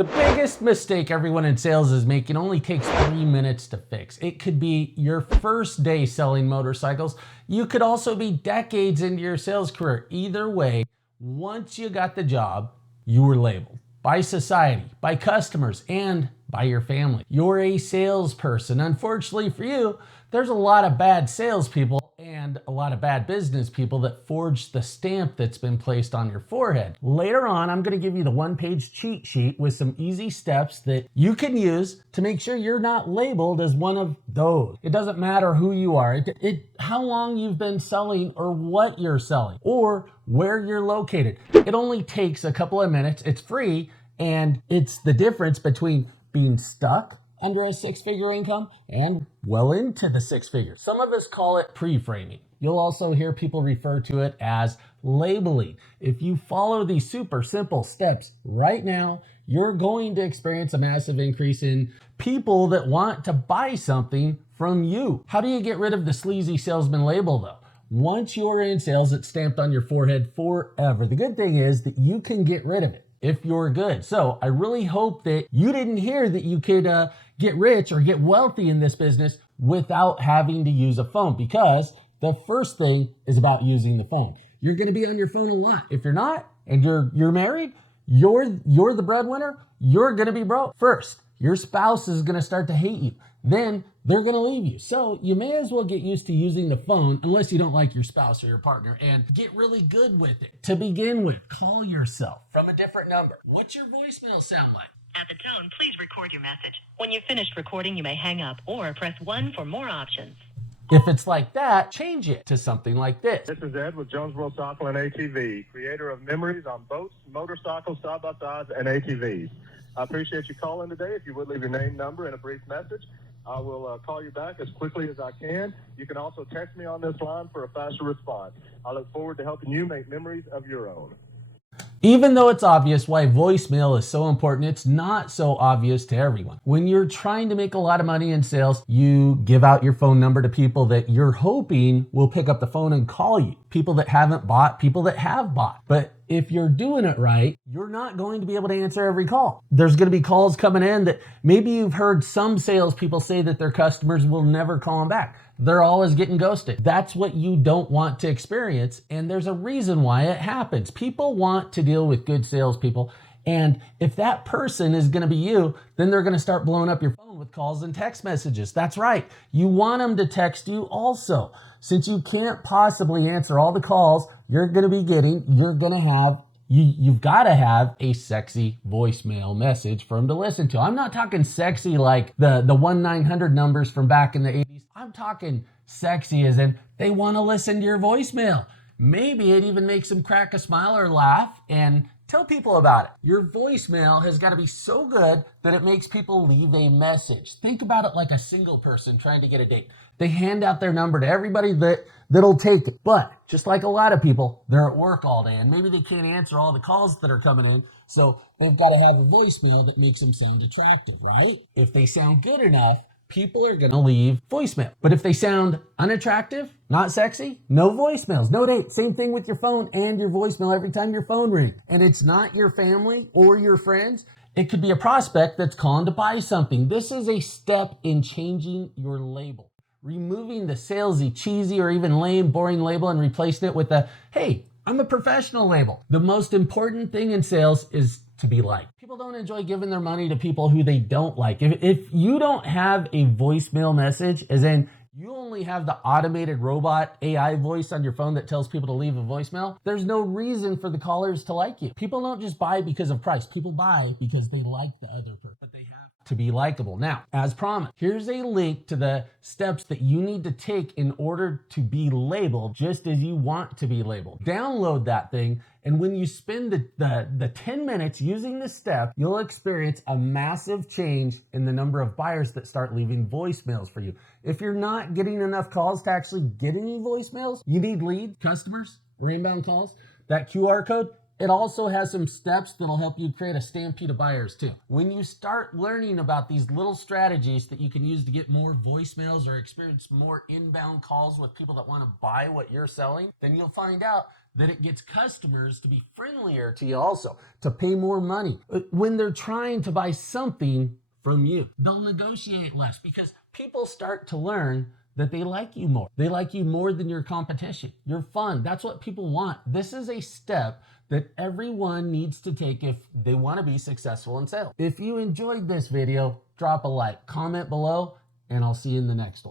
The biggest mistake everyone in sales is making only takes 3 minutes to fix. It could be your first day selling motorcycles. You could also be decades into your sales career. Either way, once you got the job, you were labeled by society, by customers, and by your family. You're a salesperson. Unfortunately for you, there's a lot of bad salespeople and a lot of bad business people that forge the stamp that's been placed on your forehead. Later on, I'm going to give you the one-page cheat sheet with some easy steps that you can use to make sure you're not labeled as one of those. It doesn't matter who you are, how long you've been selling or what you're selling or where you're located. It only takes a couple of minutes. It's free, and it's the difference between being stuck under a six-figure income and well into the six figures. Some of us call it pre-framing. You'll also hear people refer to it as labeling. If you follow these super simple steps right now, you're going to experience a massive increase in people that want to buy something from you. How do you get rid of the sleazy salesman label though? Once you're in sales, it's stamped on your forehead forever. The good thing is that you can get rid of it if you're good. So I really hope that you didn't hear that you could get rich or get wealthy in this business without having to use a phone, because the first thing is about using the phone. You're going to be on your phone a lot. If you're not, and you're married, you're the breadwinner, you're going to be broke. First, your spouse is going to start to hate you. Then they're going to leave you. So you may as well get used to using the phone, unless you don't like your spouse or your partner, and get really good with it. To begin with, call yourself from a different number. What's your voicemail sound like? At the tone, please record your message. When you've finished recording, you may hang up or press 1 for more options. If it's like that, change it to something like this. This is Ed with Jonesboro Cycle and ATV, creator of memories on boats, motorcycles, side-by-sides, and ATVs. I appreciate you calling today. If you would leave your name, number, and a brief message, I will call you back as quickly as I can. You can also text me on this line for a faster response. I look forward to helping you make memories of your own. Even though it's obvious why voicemail is so important, it's not so obvious to everyone. When you're trying to make a lot of money in sales, you give out your phone number to people that you're hoping will pick up the phone and call you. People that haven't bought, people that have bought. But if you're doing it right, you're not going to be able to answer every call. There's going to be calls coming in that maybe you've heard some salespeople say that their customers will never call them back. They're always getting ghosted. That's what you don't want to experience, and there's a reason why it happens. People want to deal with good salespeople, and if that person is going to be you, then they're going to start blowing up your phone with calls and text messages. That's right. You want them to text you also. Since you can't possibly answer all the calls you're going to be getting, you've got to have a sexy voicemail message for them to listen to. I'm not talking sexy like the 1-900 numbers from back in the 80s. I'm talking sexy as in they want to listen to your voicemail. Maybe it even makes them crack a smile or laugh, and tell people about it. Your voicemail has got to be so good that it makes people leave a message. Think about it like a single person trying to get a date. They hand out their number to everybody that'll take it. But just like a lot of people, they're at work all day and maybe they can't answer all the calls that are coming in. So they've got to have a voicemail that makes them sound attractive, right? If they sound good enough, people are going to leave voicemail. But if they sound unattractive, not sexy, no voicemails, no date. Same thing with your phone and your voicemail every time your phone rings. And it's not your family or your friends. It could be a prospect that's calling to buy something. This is a step in changing your label. Removing the salesy, cheesy, or even lame, boring label and replacing it with a, hey, I'm a professional label. The most important thing in sales is to be liked. People don't enjoy giving their money to people who they don't like. If you don't have a voicemail message, as in you only have the automated robot AI voice on your phone that tells people to leave a voicemail, there's no reason for the callers to like you. People don't just buy because of price. People buy because they like the other person. But they have to be likable. Now, as promised, here's a link to the steps that you need to take in order to be labeled just as you want to be labeled. Download that thing, and when you spend the 10 minutes using this step, you'll experience a massive change in the number of buyers that start leaving voicemails for you. If you're not getting enough calls to actually get any voicemails, you need lead customers or inbound calls. That QR code, it also has some steps that'll help you create a stampede of buyers too. When you start learning about these little strategies that you can use to get more voicemails or experience more inbound calls with people that want to buy what you're selling, then you'll find out that it gets customers to be friendlier to you also, to pay more money. When they're trying to buy something from you, they'll negotiate less because people start to learn that they like you more. They like you more than your competition. You're fun. That's what people want. This is a step that everyone needs to take if they want to be successful in sales. If you enjoyed this video, drop a like, comment below, and I'll see you in the next one.